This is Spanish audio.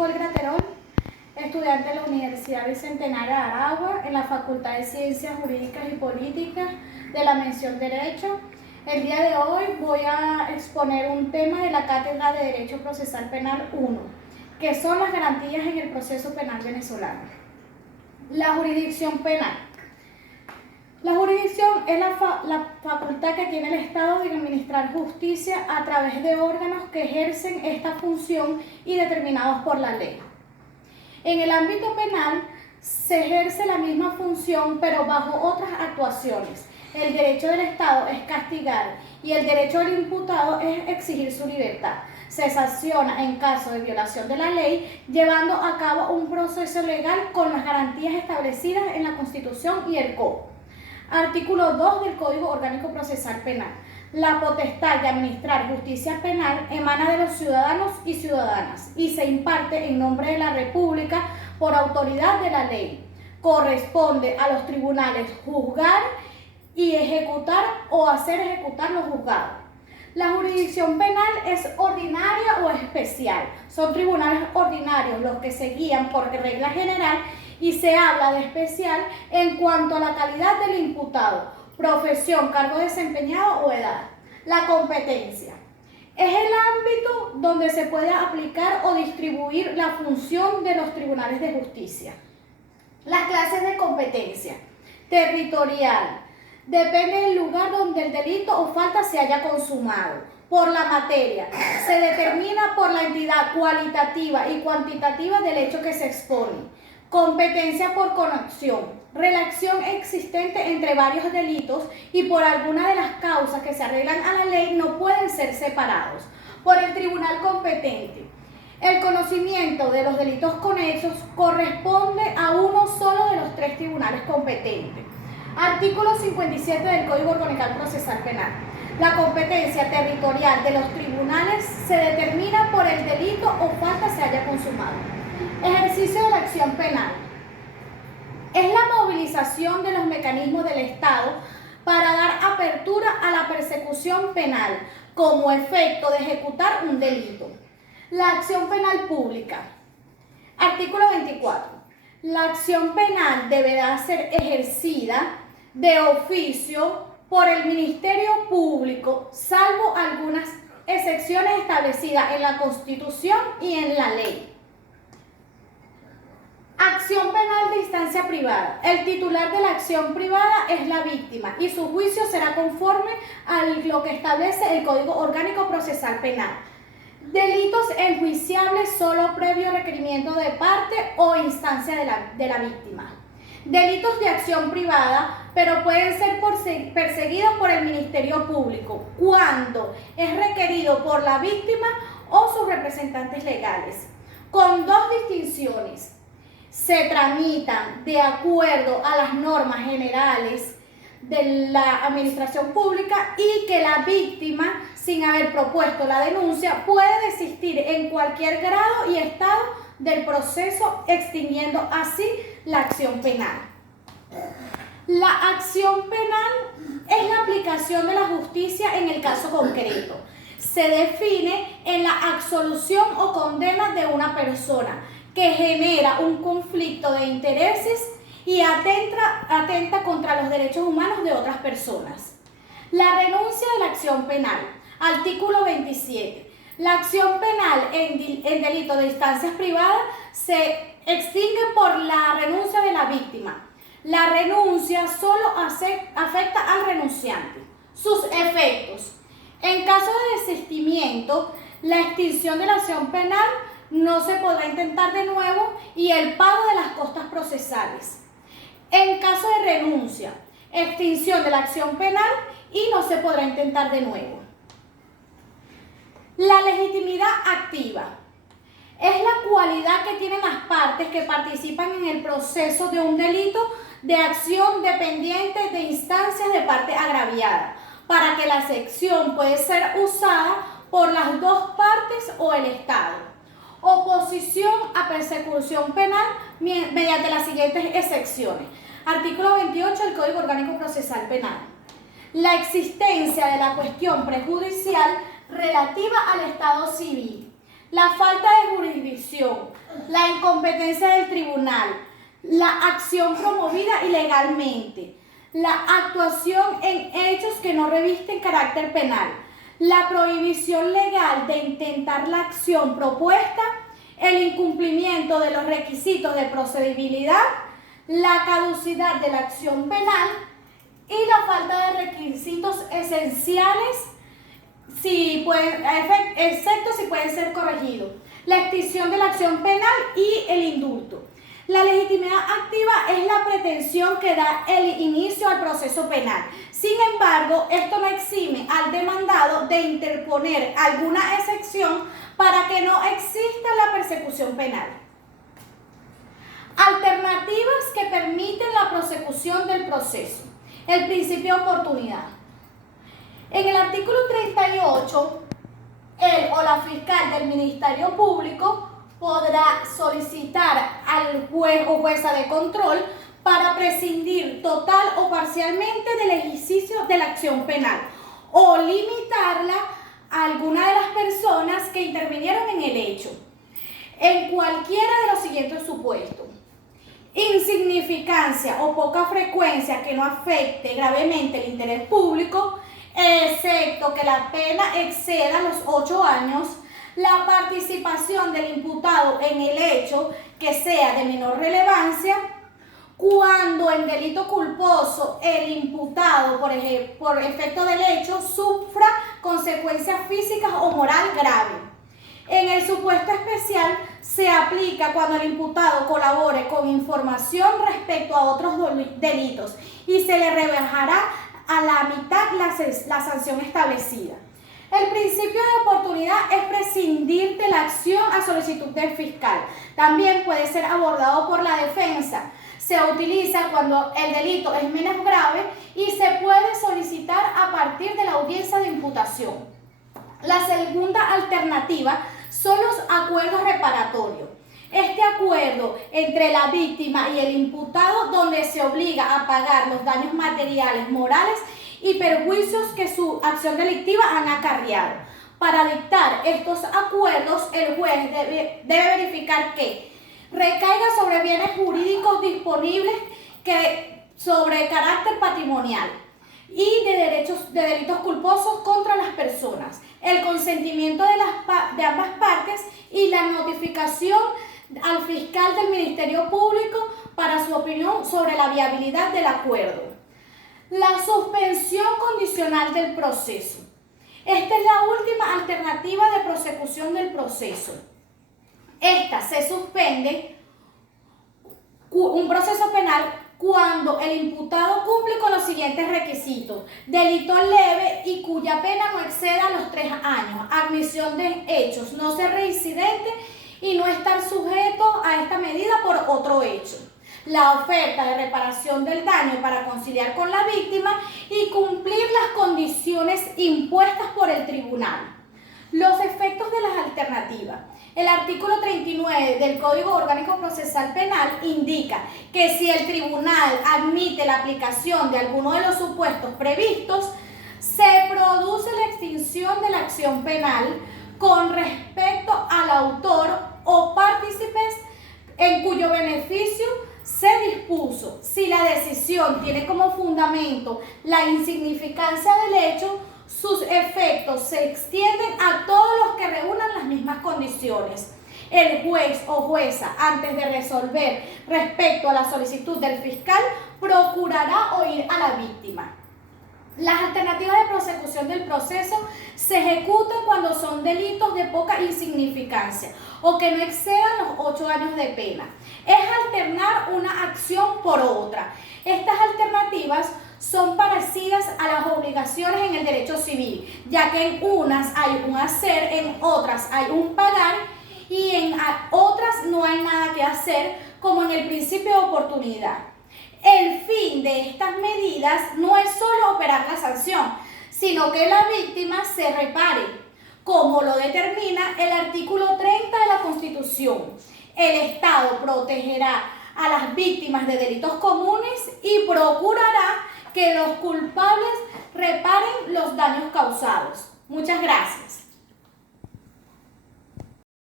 Nicole Graterol, estudiante de la Universidad Bicentenaria de Aragua en la Facultad de Ciencias Jurídicas y Políticas de la mención Derecho. El día de hoy voy a exponer un tema de la Cátedra de Derecho Procesal Penal 1, que son las garantías en el proceso penal venezolano. La jurisdicción penal. La jurisdicción es la facultad que tiene el Estado de administrar justicia a través de órganos que ejercen esta función y determinados por la ley. En el ámbito penal se ejerce la misma función pero bajo otras actuaciones. El derecho del Estado es castigar y el derecho del imputado es exigir su libertad. Se sanciona en caso de violación de la ley, llevando a cabo un proceso legal con las garantías establecidas en la Constitución y el COP. Artículo 2 del Código Orgánico Procesal Penal. La potestad de administrar justicia penal emana de los ciudadanos y ciudadanas y se imparte en nombre de la República por autoridad de la ley. Corresponde a los tribunales juzgar y ejecutar o hacer ejecutar lo juzgado. La jurisdicción penal es ordinaria o especial. Son tribunales ordinarios los que se guían por regla general y se habla de especial en cuanto a la calidad del imputado, profesión, cargo desempeñado o edad. La competencia es el ámbito donde se puede aplicar o distribuir la función de los tribunales de justicia. Las clases de competencia. Territorial. Depende del lugar donde el delito o falta se haya consumado. Por la materia. Se determina por la entidad cualitativa y cuantitativa del hecho que se expone. Competencia por conexión, relación existente entre varios delitos y por alguna de las causas que se arreglan a la ley no pueden ser separados. Por el tribunal competente, el conocimiento de los delitos conexos corresponde a uno solo de los tres tribunales competentes. Artículo 57 del Código Orgánico Procesal Penal. La competencia territorial de los tribunales se determina por el delito o falta se haya consumado. Ejercicio de la acción penal. Es la movilización de los mecanismos del Estado para dar apertura a la persecución penal como efecto de ejecutar un delito. La acción penal pública. Artículo 24. La acción penal deberá ser ejercida de oficio por el Ministerio Público, salvo algunas excepciones establecidas en la Constitución y en la ley. Acción penal de instancia privada. El titular de la acción privada es la víctima y su juicio será conforme a lo que establece el Código Orgánico Procesal Penal. Delitos enjuiciables solo previo requerimiento de parte o instancia de la víctima. Delitos de acción privada, pero pueden ser perseguidos por el Ministerio Público cuando es requerido por la víctima o sus representantes legales, con dos distinciones. Se tramitan de acuerdo a las normas generales de la administración pública y que la víctima, sin haber propuesto la denuncia, puede desistir en cualquier grado y estado del proceso, extinguiendo así la acción penal. La acción penal es la aplicación de la justicia en el caso concreto. Se define en la absolución o condena de una persona que genera un conflicto de intereses y atenta contra los derechos humanos de otras personas. La renuncia de la acción penal. Artículo 27. La acción penal en delito de instancias privadas se extingue por la renuncia de la víctima. La renuncia solo afecta al renunciante. Sus efectos. En caso de desistimiento, la extinción de la acción penal no se podrá intentar de nuevo y el pago de las costas procesales. En caso de renuncia, extinción de la acción penal y no se podrá intentar de nuevo. La legitimidad activa es la cualidad que tienen las partes que participan en el proceso de un delito de acción dependiente de instancias de parte agraviada, para que la acción puede ser usada por las dos partes o el Estado. Oposición a persecución penal mediante las siguientes excepciones. Artículo 28 del Código Orgánico Procesal Penal. La existencia de la cuestión prejudicial relativa al Estado civil. La falta de jurisdicción la incompetencia del tribunal, la acción promovida ilegalmente, la actuación en hechos que no revisten carácter penal, la prohibición legal de intentar la acción propuesta, el incumplimiento de los requisitos de procedibilidad, la caducidad de la acción penal y la falta de requisitos esenciales excepto si pueden ser corregidos, la extinción de la acción penal y el indulto. La legitimidad activa es la pretensión que da el inicio al proceso penal. Sin embargo, esto no exime al demandado de interponer alguna excepción para que no exista la persecución penal. Alternativas que permiten la prosecución del proceso. El principio de oportunidad. En el artículo 38, el o la fiscal del Ministerio Público podrá solicitar al juez o jueza de control para prescindir total o parcialmente del ejercicio de la acción penal o limitarla a alguna de las personas que intervinieron en el hecho, en cualquiera de los siguientes supuestos: insignificancia o poca frecuencia que no afecte gravemente el interés público, excepto que la pena exceda los 8 años, la participación del imputado en el hecho que sea de menor relevancia, cuando en delito culposo el imputado, por efecto del hecho, sufra consecuencias físicas o moral graves. En el supuesto especial se aplica cuando el imputado colabore con información respecto a otros delitos y se le rebajará a la mitad la sanción establecida. El principio de oportunidad es prescindir de la acción a solicitud del fiscal. También puede ser abordado por la defensa. Se utiliza cuando el delito es menos grave y se puede solicitar a partir de la audiencia de imputación. La segunda alternativa son los acuerdos reparatorios. Este acuerdo entre la víctima y el imputado, donde se obliga a pagar los daños materiales, morales y perjuicios que su acción delictiva han acarreado. Para dictar estos acuerdos, el juez debe verificar que recaiga sobre bienes jurídicos disponibles sobre carácter patrimonial y de delitos culposos contra las personas, el consentimiento de ambas partes y la notificación al fiscal del Ministerio Público para su opinión sobre la viabilidad del acuerdo. La suspensión condicional del proceso. Esta es la última alternativa de prosecución del proceso. Esta se suspende un proceso penal cuando el imputado cumple con los siguientes requisitos: delito leve y cuya pena no exceda los 3 años, admisión de hechos, no ser reincidente y no estar sujeto a esta medida por otro hecho, la oferta de reparación del daño para conciliar con la víctima y cumplir las condiciones impuestas por el tribunal. Los efectos de las alternativas. El artículo 39 del Código Orgánico Procesal Penal indica que si el tribunal admite la aplicación de alguno de los supuestos previstos, se produce la extinción de la acción penal con respecto al autor o partícipes en cuyo beneficio se dispuso. Si la decisión tiene como fundamento la insignificancia del hecho, sus efectos se extienden a todos los que reúnan las mismas condiciones. El juez o jueza, antes de resolver respecto a la solicitud del fiscal, procurará oír a la víctima. Las alternativas de prosecución del proceso se ejecutan cuando son delitos de poca insignificancia o que no excedan los 8 años de pena. Es alternar una acción por otra. Estas alternativas son parecidas a las obligaciones en el derecho civil, ya que en unas hay un hacer, en otras hay un pagar y en otras no hay nada que hacer, como en el principio de oportunidad. El fin de estas medidas no es solo operar la sanción, sino que la víctima se repare, como lo determina el artículo 30 de la Constitución. El Estado protegerá a las víctimas de delitos comunes y procurará que los culpables reparen los daños causados. Muchas gracias.